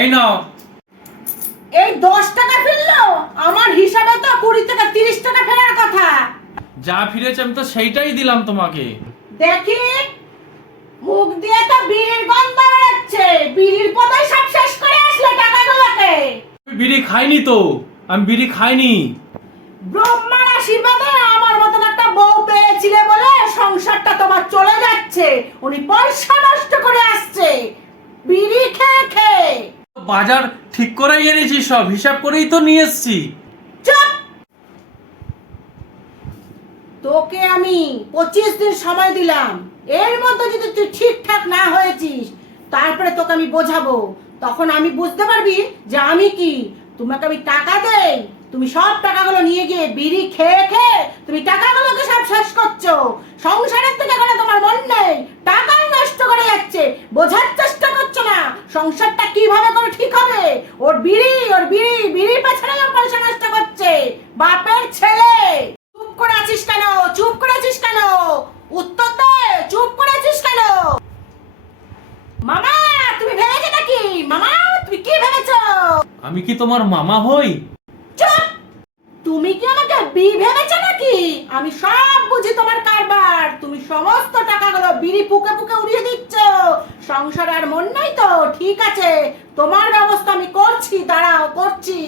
এই নাও। এই দশ টাকা ফিরলো আমার হিসাবে তো কুড়ি থেকে তিরিশ টাকা ফেরার কথা। যা ফিরেছে আমি তো সেইটাই দিলাম তোমাকে। দেখি মুখ দিয়ে তো বিড়ির গন্ধ বেরোচ্ছে। বিড়ির পদায় সব শেষ করে আসলে টাকাগুলোকে। বিড়ি খাইনি তো আমি বিড়ি খাইনি। ব্রহ্মার আশীর্বাদে আমার মতন একটা বউ পেয়েছিলে বলে সংসারটা তোমার চলে যাচ্ছে। উনি পয়সা নষ্ট করে আসছে। বিড়ি খেয়ে বাজার ঠিক করেই এনেছি, সব হিসাব করেই তো নিয়ে এসছি। তোকে আমি পঁচিশ দিন সময় দিলাম। এর মধ্যে যদি তুই ঠিকঠাক না হয়েছিস, তারপরে তোকে আমি বোঝাবো। তখন আমি বুঝতে পারবি যে আমি কি। তোমাকে আমি টাকা দেই, তুমি সব টাকাগুলো নিয়ে গিয়ে বিড়ি খেয়ে খেয়ে তুমি টাকাগুলোকে সব শেষ করছ। সংসারের থেকে তোমার মন নেই টাকাই নষ্ট করে যাচ্ছে বোঝার চেষ্টা করছ না সংসারটা কীভাবে করে ঠিক হবে? ওর বিড়ি ওর বিড়ি বিড়ির পেছনে ওর পয়সা নষ্ট করছে। বাপের ছেলে! চুপ করে আছিস কেন? চুপ করে আছিস কেন? উত্তর দে চুপ করে আছিস কেন? মামা তুমি ভেবেছো নাকি? মামা তুমি কি ভেবেছো? আমি কি তোমার মামা হই? চুপ! তুমি কি আমাকে বি ভেবেছো নাকি? আমি সব বুঝি তোমার কারবার। তুমি সমস্ত টাকাগুলো বিড়ি পুকে পুকে উড়িয়ে দিচ্ছ। সংসার আর মন নাই তো ঠিক আছে। তোমার ব্যবস্থা আমি করছি দাঁড়াও করছি।